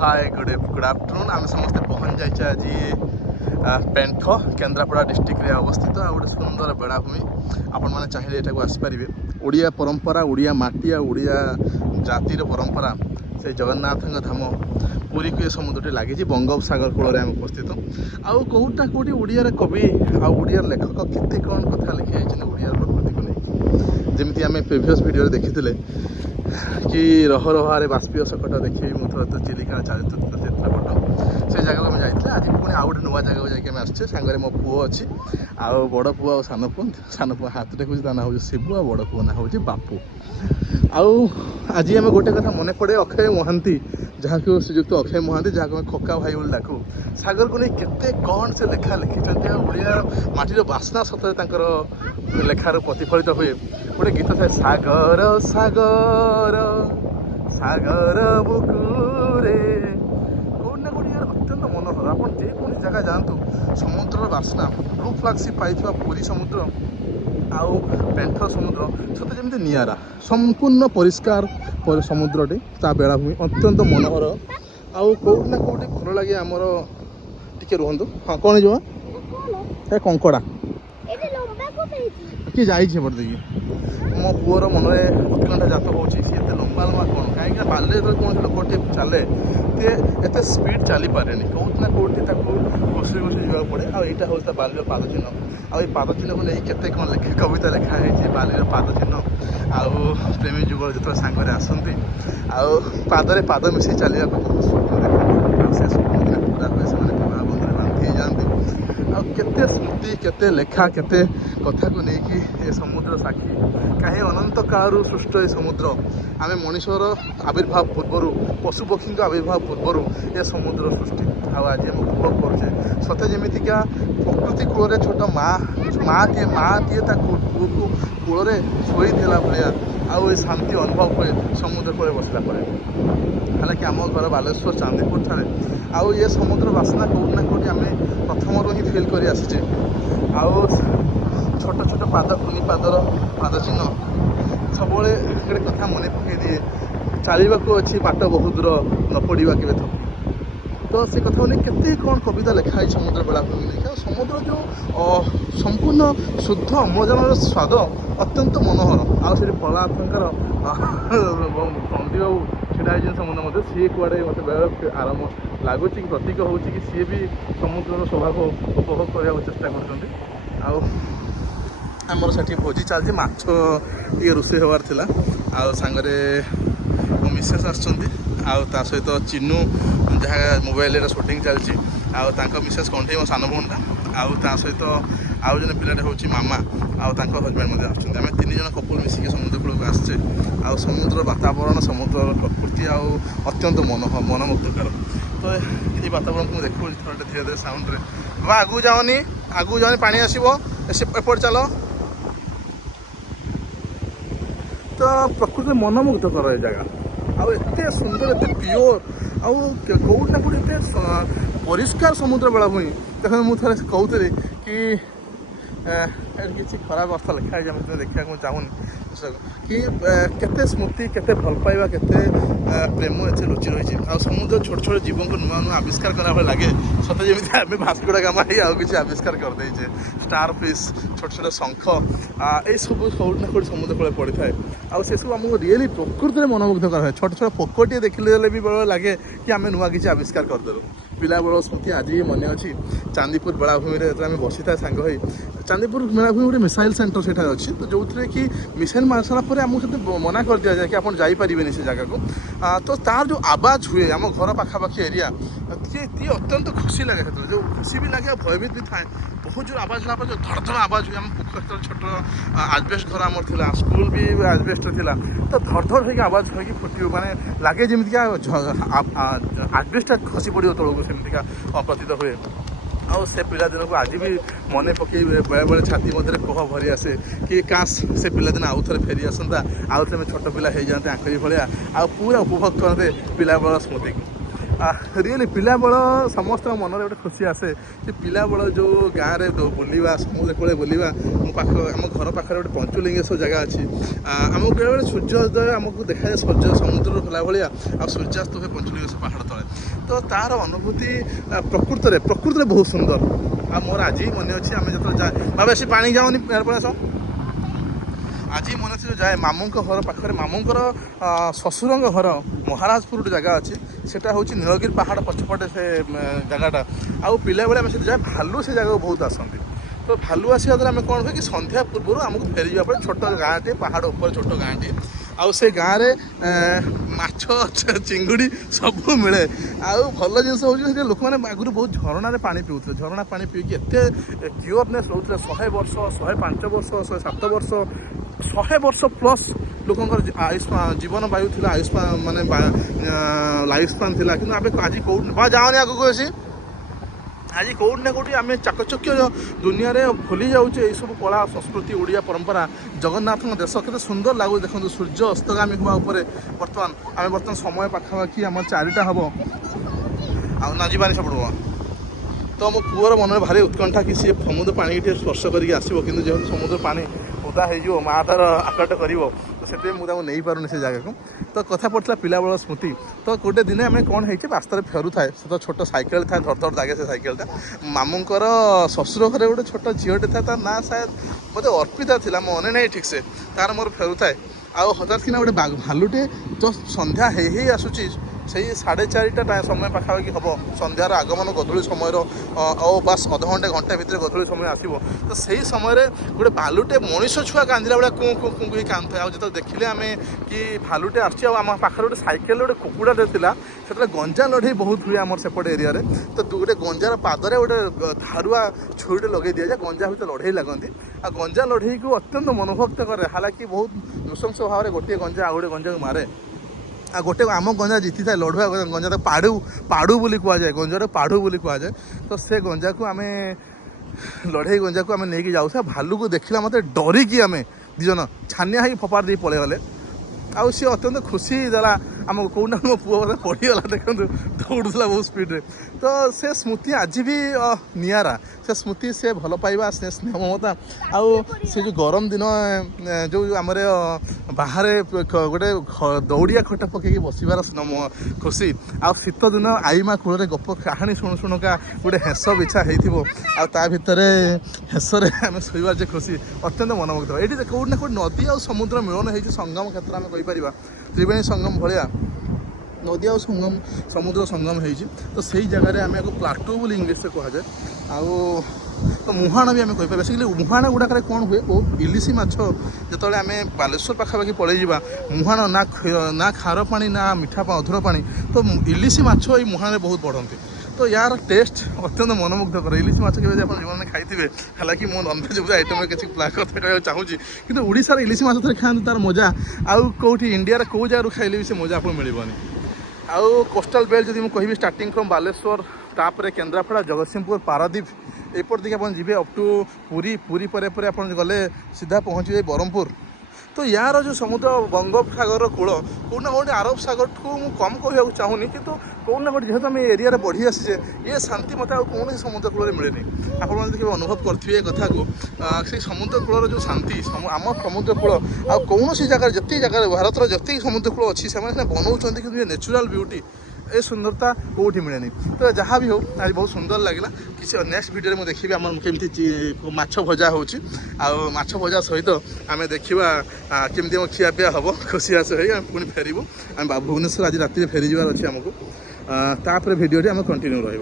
Hi good afternoon आम समस्ते पहुँच जाइए आज पेंठ केन्द्रापड़ा डिस्ट्रिक्ट रे अवस्थित आ गोटे सुंदर बेलाभूमि आपण मैंने चाहिए यहाँ आसपारे ओडिया परंपरा ओडिया माटी ओडिया जातिर परंपरा से जगन्नाथ धाम पुरी को समुद्र लगी बंगोपसागर कूल आम उपस्थित आउ कौटा कौटी ओडिया कवि आडिया लेखक केते कौन कथा लिखी ओडिया प्रकृति को नहीं जमी आम प्रिवियस वीडियो देखी कि रह रहारे बाष्पीय सकट देखी मुझे चिलिका चित्रपट से जगह में जाइए आज पुणी आउ गोटे नुआ जगह जाकि आसचे सांगे मो पुओ अच्छी आउ बड़ पुओ आ सान पुओ हाथ देखुच ता ना हूँ शिबू आ बड़ पुओ ना हूँ बापू आउ आज आम गोटे कथा मन पड़े अक्षय महांती जहाँ को श्रीजुक्त अक्षय महांती जहाँ को खका भाई बोली डाकू सागर को नहीं केते कौन से लेखा लिखिं ओडिया माटीर बास्ना सतरे लेखार प्रतिफलित हुए गोटे गीत था सागर सागर सागर बुकुरे कौट ना कौट यार अत्यंत मनोहर आप जेकोसी जगह जातु समुद्र बास्ना ब्लू फ्लैगशिप पाई पुरी समुद्र आउ पेंठ समुद्र सत जमी निरा संपूर्ण परिष्कार समुद्रटे ता बेलाभूमि अत्यंत मनोहर आउ कौट ना कौट भल लगे आमर टिके रुहतु हाँ कौन जो कंकड़ा किए जाइए बट देखिए मो पुअर मन में उत्कंठा जात हो लंबा लंबा कौन कहीं बाल्य कौन लोकटे चले एत स्पीड चली पारे कौट ना कौटी घुसी घुसी जावा पड़े आईटा हूँ बाल्य पाद चिन्ह आई पाद चिन्ह को लेकिन केते कौन कविता लिखाई बाल्य पाद चिन्ह आउ प्रेमी जुगल जो सांगे आसती आउ पादरे पाद मिसे चलने बहुत स्वप्न देखा से स्वप्न पूरा हुए से विवाह बंधन बांधि जाती आते स्मृति केते लेखा केते कथा को लेकिन ये समुद्र साक्षी कहीं अनंत कालू सृष्ट ये समुद्र आम मनुष्यर आविर्भाव पूर्वर पशु पक्षी आविर्भाव पूर्वर ये समुद्र सृष्टि आज आम उपभोग करुचे सते जमीका प्रकृति कूल छोट माँ कूल शोई देला भाया आउ शांति अनुभव हुए समुद्र कूल बसला हालांकि आम घर बालेश्वर चांदीपुर थे आउ ये समुद्र बास्ना कौट ना कौटी आम प्रथम ही फिल कर आसीचे आउ छोट छोट पाद कुनी पादर पाद चिन्ह सब गोटे कथा मन पकई दिए चलने अच्छी बाट बहुत दूर न पड़ा के थकी तो से कथा नहीं केते कौन कविता लिखाई समुद्र बेलाभूमि लेखा समुद्र जो संपूर्ण शुद्ध अम्लजान स्वाद अत्यंत मनोहर आउ से पलाशंकर बंदी बाबू छिड़ा समुद्र मत सी कुआड़े मत बेले आरम्भ लगुच कि प्रतीक हो कि सी भी समुद्र शोभा को उपभोग करने चेष्टा करमर से भोजी चलती माछ ये रोषे हबार थिला आउ सांगरे मो मिसेस आसता सहित चिन्नू जहाँ मोबाइल शूटिंग चलती आउ मिसेस कंठे मो सान भौणा आउ सहित आउ जन पिलाटे हूँ मामा आउ हजबैंड आम तीन जन कपुल मिसिक समुद्र कूल को आसचे आ समुद्र वातावरण समुद्र प्रकृति आउ अत्यंत मनमुग्धकर तो ये वातावरण को देखो थोड़ा धीरे धीरे साउंड बाबा आगू जाओनी पानी आसो एपट चल तो प्रकृति मनमुग्धकर जगह आउ एत सुंदर एत प्योर आउ कौट ना कौट एत परिष्कार समुद्र बेलाभूमि देख मुझे कहते कि किसी खराब अर्थ लिखाई मुझे देखा चाहूनी कि केते स्मृति केते भल पाइबा केते प्रेम एसे लुचि रही आ समुद्र छोट छोट जीवन को नुआ नुआ आविष्कार करा लगे सत जमी आम भास्कोड़ा गामा आउ किसी आविष्कार करदे स्टार फिश छोट छोट शंख ये सब कौट ना कौट समुद्र कूल पड़ी थाए आउ से सब आमको रियली प्रकृति में मनमुग्ध कर छोट छोट पोकटे देखले भी बेले लगे कि आम नुआ किसी आविष्कार करदेलु पिला बेल स्मृति आज भी मन अच्छी चांदीपुर बेलाभूमि आम बसी था सांग हो चांदीपुर बेलाभूमि गोटे मिसाइल सेंटर से अच्छी तो जो कि मिसाइल मार सारा पर आमको मना कर दिया जाए कि आप जापारे से जगह को तो तार जो आवाज हुए आम घर पाखापाखि एरिया ये अत्यंत खुशी लगे जो खुशी भी लगे भयभीत भी थाए बहुत जोर आवाज होला जो धड़धड़ आवाज हुए आम पोखर छोट आजबेस्ट घर आमर था स्कूल भी आजबेस्ट था तो धड़धड़ होगी आवाज होगी फुट माने लगे जमीका आजबेस्ट खसी पड़ो तौक सेमतिका प्रतीत हुए आउ से पिला दिन को आज भी मन पकई बेले बेले छाती मध्य कोह भरी आसे कि काश से पिला दिन आउ थे फेरी आसता आउ थे छोट पिला हो जाते आखरी भाया आ पूरा उपभोग करते पिला बेल स्मृति को रियली पिलाबेल समस्त मन में गोटे खुशी आसे कि पिलाबेल जो गाँव में बुलवा समुद्र कूले बुलवा आम घर पाखे गोटे पंचलिंगेश्वर जगह अच्छी आमको बेले सूर्योदय आमको देखा जाए सूर्य समुद्र खोला भाया आ सूर्यास्त हुए पंचलिंगेश्वर पहाड़ तले तो तार अनुभूति प्रकृत बहुत सुंदर आ मोर आज ही मन अच्छी आम जो जाए भावे सी पानी जाऊनी आस आज मन अच्छे जाए मामू घर पाखे मामूर शशुर घर महाराजपुर गोटे जगह अच्छी सेटा हूँ नीलगिरी पहाड़ पछपटे से जगहटा आउ पिला बेले आम जाए भालू से जगह बहुत आसती तो भालू आसा द्वारा आम कौन हुए कि संध्या पूर्व आमको फेरी जावा पड़े छोट गाँटे पहाड़ ऊपर छोट गाँटे आउ से गाँव में माछ चिंगुड़ी सब मिले आउ भल जिन हूँ लोक मैंने आगुरी बहुत झरणार पानी पीते झरणा पानी पीकी एत क्योरनेस रोते 100 वर्ष 105 वर्ष 107 वर्ष 100 वर्ष प्लस लोकंर आयुष्मान जीवन वायु थी आयुष्मान माने लाइफ स्पान थी कि आज कौट जाओनी आगे अच्छी आज कौटी ना कौटी आम चाकचक्य दुनिया रे भूली जाऊे ये सब कला संस्कृति ओडिया परंपरा जगन्नाथ देश के सुंदर लगू देखो सूर्य अस्तगामी हुआ बर्तमान आम बर्तमान समय पाखापाखि आम 4टा हम ना जीवानी सब तो मो पुअर मन में भारी उत्कंठा कि सी समुद्र पानी की स्पर्श करके आसो कि जेहतु समुद्र पानी ओदा हो माँ तार आकट कर तो से मुझे नहीं पारुनी से जगह को तो कथा पड़ता पिलाबेल स्मृति तो गोटे दिन आम कौन है रास्तार फेरू थाए से तो छोट सैकेल था धर धर दागे से सैकेलटा मामूंर शशुर घर गोटे छोट झीटे था तार ना शायद बोधे अर्पिता थी मन नहीं ठीक से तार मोर फेरू थाए आउ हठात कि गोटे भालुटे तो सन्ध्या ही आसूची से 4:30 समय पाखापाखि हम सन्धार आगमन गधूली समय बास अधघंटे घंटे भितर गधूली समय आसो तो सही समय गोटे भालुटे मनीष छुआ कांदिला भाया कुँ कुँ ही कांदे आज जो देखिले आम कि भालुटे आम पाखे गोटे सैकेल गोटे कुकुड़ाटे था से गंजा लड़े बहुत हुए आम सेपट एरिया तो गोटे गंजार पादरे गोटे धारुआ छुरीटे लगे दिए जाए गंजा भितर लड़े लगती आ गंजा लड़े को अत्यंत मनोभक्त करे हालांकि बहुत नृशंस भाव में गोटे गंजा आ गोटे गंजा को मारे आ गोटे आम गंजा जीति था लड़ुआ गंजा तो पाड़ू पाड़ू बोली कहुए गंजार पाड़ू बोली कहुए तो से गंजा को आम लड़े गंजा को आम नहीं जाऊ भालू को देखला मत डरिकी आम दिजन छानिया ही फपार दे पलि गले आउ सी अत्यंत खुशी देला आम कौन मो पुआ पड़गला देखो दौड़ूला बहुत स्पीड रे तो से स्मृति आज भी नियारा से स्मृति से भल पाइबा से स्नेह ममता आउ से जो गरम दिन जो आम बाहर गोटे दौड़िया खटा पकई बसबार खुशी आ शीत दिन आईमा कूल गप कहानी शुणु शुणुका गोटे हेस बिछा होता भितर हेसरे आम शोबार जे खुशी अत्यंत मनमुग्ध ये कौटी ना कौटी नदी आ समुद्र मिलन हो संगम क्षेत्र आम कहीपर त्रिवेणी संगम भाया नदी आ संगम समुद्र संगम हो तो सही जगह आम एक प्लाटो बोली इंग्लीश कहुए आउ तो मुहाण भी आम कहीपर बेसिकली मुहाण गुड़ाक कौन हुए बहुत इलिशी माछ जो आम बालेश्वर पाखापाखि पलैजा मुहाण ना खार पानी ना मिठा अधुर पानी तो इलिशी माछ ये मुहाण बहुत बढ़ती तो यार टेस्ट अत्यंत मनमुग्ध करे इलिश माछ के जीवन में खाई हालांकि मो ननभेज आइटम किसी कथा कह चाहूँगी कि ओडार इलिश माछ थे खाते तार मजा आउ कौटी इंडिया कौ जगह खाइले भी से मजा आपको मिलबनी आउ कोस्टाल बेल्ट जब मुझे कहि स्टार्टिंग फ्रॉम बालेश्वर तापर केन्द्रापड़ा जगतसिंहपुर पारादीप एपट दिखे आप जी अप टू पुरी पुरी पर आप गले सीधा पहुँच जाए ब्रह्मपुर तो यार जो समुद्र बंगोपसागर कूल कौटना कौटी अरब सागर को मुझे कम कहूँ चाहूनी कि कौटना कौटी जेहतु आम एरिया बढ़ी आसीचे ये शांति मत कौन समुद्र कूल मिले आप देखिए अनुभव करेंगे कथा को से समुद्र कूलर जो शांति आम समुद्र कूल आ कौन जगह जिते जगह भारत जिते समुद्र कूल अच्छी से बनाऊँ कि नेचुराल ब्यूटी ये सुंदरता कौटी मिले तो जहाँ भी हो आज बहुत सुंदर लगे किसी नेक्स्ट वीडियो में देखिए आम केमी माछ भजा हो माछ भजा सहित आम देखा केमी खियापिया हम खुशी आस पुणी फेरबू आम भुवनेश्वर आज राति फेरीजार अच्छे आमको तापर भिडियो आम कंटिन्यू रही।